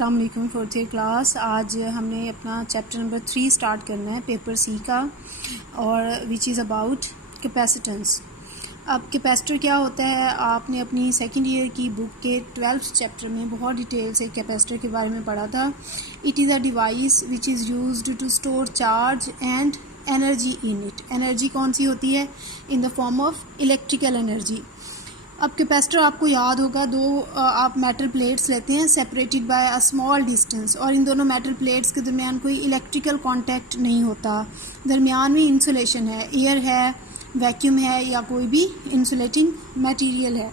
अस्सलाम वालेकुम fourth year class. आज हमने अपना चैप्टर नंबर 3 स्टार्ट करना है पेपर सी का, और विच इज़ अबाउट कैपेसिटेंस। अब कैपेसिटर क्या होता है, आपने अपनी सेकंड ईयर की बुक के 12th चैप्टर में बहुत डिटेल से कैपेसिटर के बारे में पढ़ा था। It is a device which is used to store charge and energy in it. Energy कौन सी होती है? In the form of electrical energy. अब कैपेसिटर आपको याद होगा, दो आप मेटल प्लेट्स लेते हैं separated by a small distance, और इन दोनों मेटल प्लेट्स के दरमियान कोई इलेक्ट्रिकल कांटेक्ट नहीं होता। दरमियान में इंसुलेशन है, एयर है, वैक्यूम है, या कोई भी इंसुलेटिंग मटेरियल है।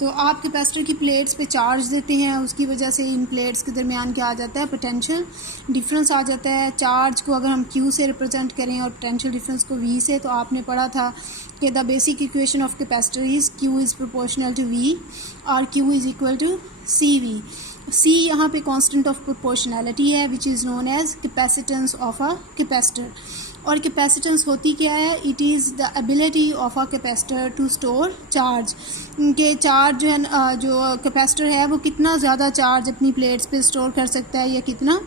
तो आप कैपेसिटर की प्लेट्स पे चार्ज देते हैं, उसकी वजह से इन प्लेट्स के दरमियान क्या आ जाता है? पोटेंशियल डिफरेंस आ जाता है। चार्ज को अगर हम Q से रिप्रेजेंट करें और पोटेंशियल डिफरेंस को V से, तो आपने पढ़ा था कि the basic equation of capacitor is Q is proportional to V और Q is equal to CV। C यहाँ पे कांस्टेंट ऑफ प्रोपोर्शनैलिटी है which is known as capacitance of a capacitor. और कैपेसिटेंस होती क्या है? It is the ability of a capacitor to store charge. के charge जो है, जो कैपेसिटर है वो कितना ज़्यादा चार्ज अपनी प्लेट्स पे स्टोर कर सकता है, या कितना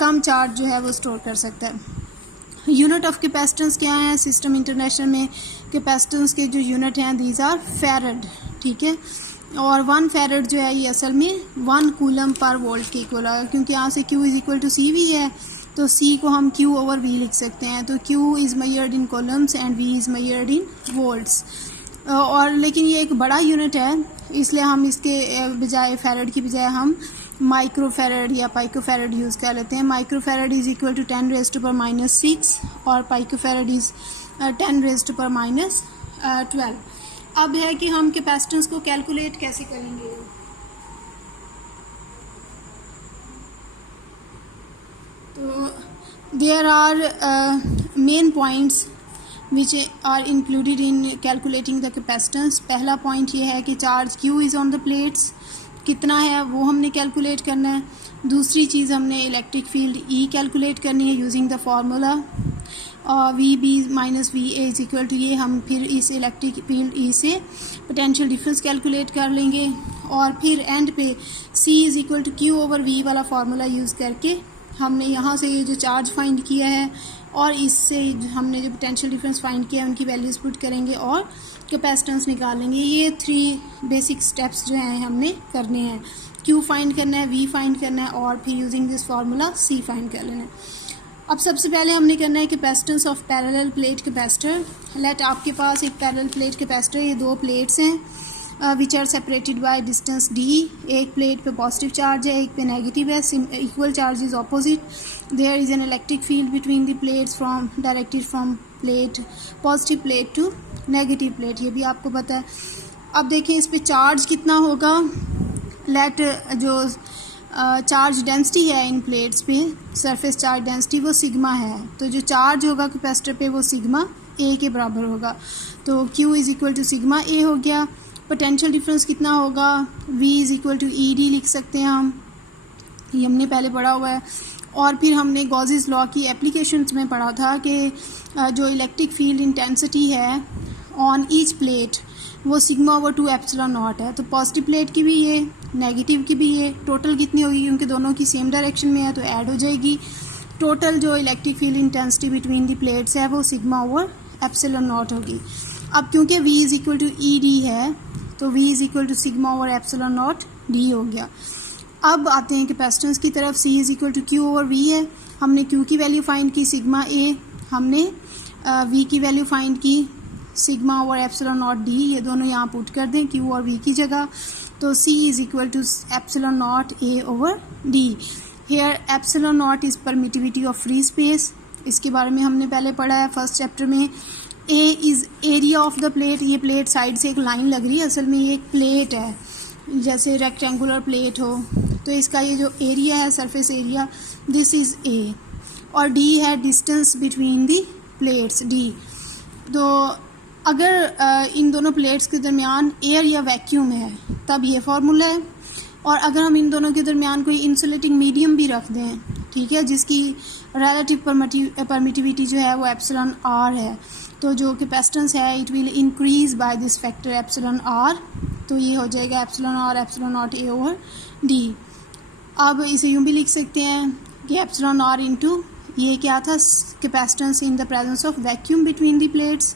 कम चार्ज जो है वो स्टोर कर सकता है। यूनिट ऑफ कैपेसिटेंस क्या है? सिस्टम इंटरनेशनल में कैपेसिटेंस के जो यूनिट हैं दीज आर फैरड, ठीक है। और 1 फैरड जो है ये असल में 1 कूलम पर वोल्ट के इक्वल है, क्योंकि यहाँ से Q is equal to CV है, तो C को हम Q ओवर V लिख सकते हैं। तो Q is measured in columns and V is measured in volts. और लेकिन ये एक बड़ा यूनिट है, इसलिए हम इसके बजाय फैरड की बजाय हम माइक्रो फैरड या पाइको फैरड यूज़ कर लेते हैं। Micro farad is equal to 10⁻⁻⁶ और पाइको फैरड इज़ 10⁻⁻12। अब है कि हम कैपेसिटेंस को कैलकुलेट कैसे करेंगे। तो there are main points which are included in calculating the capacitance. पहला पॉइंट ये है कि charge Q is on the plates कितना है वो हमने कैलकुलेट करना है। दूसरी चीज़ हमने इलेक्ट्रिक फील्ड E कैलकुलेट करनी है using the formula VB minus VA is equal to, ये हम फिर इस इलेक्ट्रिक फील्ड E से पोटेंशियल डिफरेंस कैलकुलेट कर लेंगे, और फिर एंड पे C is equal to Q over V वाला फार्मूला यूज़ करके हमने यहाँ से ये जो चार्ज फाइंड किया है और इससे हमने जो पोटेंशियल डिफरेंस फाइंड किया है उनकी वैल्यूज़ पुट करेंगे और कैपेसिटेंस निकालेंगे। ये 3 बेसिक स्टेप्स जो हैं हमने करने हैं। Q फाइंड करना है, V फाइंड करना है, और फिर using this formula C find कर लेना है। अब सबसे पहले हमने करना है capacitance of parallel plate capacitor. Let आपके पास एक पैरेलल प्लेट कैपेसिटर, ये 2 प्लेट्स हैं which are separated by distance D। एक प्लेट पे पॉजिटिव चार्ज है, एक पे नेगेटिव है, equal charge is opposite. There is an electric field between the plates from directed from plate positive plate to negative plate, ये भी आपको पता है। अब देखें इस पे चार्ज कितना होगा। लेट जो चार्ज डेंसिटी है इन प्लेट्स पे, सरफेस चार्ज डेंसिटी वो सिग्मा है, तो जो चार्ज होगा कैपेसिटर पे वो सिग्मा A के बराबर होगा। तो Q is equal to sigma A हो गया। पोटेंशियल डिफरेंस कितना होगा? V is equal to ED लिख सकते हैं हम, ये हमने पहले पढ़ा हुआ है। और फिर हमने गॉसेस लॉ की एप्लीकेशंस में पढ़ा था कि जो इलेक्ट्रिक फील्ड इंटेंसिटी है ऑन ईच प्लेट वो सिग्मा ओवर 2 एप्सिलॉन नॉट है। तो पॉजिटिव प्लेट की भी ये, नेगेटिव की भी ये, टोटल कितनी होगी? क्योंकि दोनों की सेम डायरेक्शन में है तो ऐड हो जाएगी। टोटल जो electric field intensity between the plates है वो सिग्मा ओवर एप्सिलॉन नॉट होगी। अब क्योंकि V is equal to ED है तो V is equal to sigma over epsilon naught D हो गया। अब आते हैं कैपेसिटेंस की तरफ। C is equal to Q over V है, हमने Q की वैल्यू फाइंड की सिग्मा A, हमने V की वैल्यू फाइंड की sigma over epsilon naught D, ये दोनों यहाँ पुट कर दें Q और V की जगह। तो C is equal to epsilon naught A over D। Here epsilon naught is permittivity of free space, इसके बारे में हमने पहले पढ़ा है फर्स्ट चैप्टर में। A is area of the plate, ये प्लेट साइड से एक लाइन लग रही है, असल में ये एक प्लेट है, जैसे रेक्टेंगुलर प्लेट हो, तो इसका ये जो एरिया है surface area, this is A। और D है distance between the plates D। तो अगर इन दोनों प्लेट्स के दरमियान एयर या वैक्यूम है तब ये फार्मूला है, और अगर हम इन दोनों के दरमियान कोई इंसुलेटिंग मीडियम भी रख दें, ठीक है, जिसकी रिलेटिव परमिटिविटी जो है वो एप्सिलॉन R है, तो जो कैपेसिटेंस है it will increase by this factor epsilon R। तो ये हो जाएगा epsilon R epsilon naught A over D। अब इसे यूँ भी लिख सकते हैं कि एप्सिलॉन आर इंटू ये क्या था, capacitance in the presence of vacuum between the plates,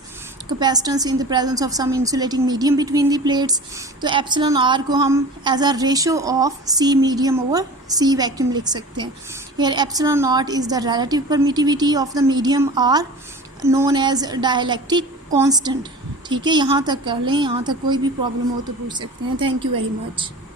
capacitance in the presence of some insulating medium between the plates. तो एप्सिलॉन आर को हम as a ratio of C medium over C vacuum लिख सकते हैं। Here epsilon naught is the relative permittivity of the medium are known as dielectric constant. ठीक है, यहाँ तक कर लें, यहाँ तक कोई भी प्रॉब्लम हो तो पूछ सकते हैं। Thank you very much.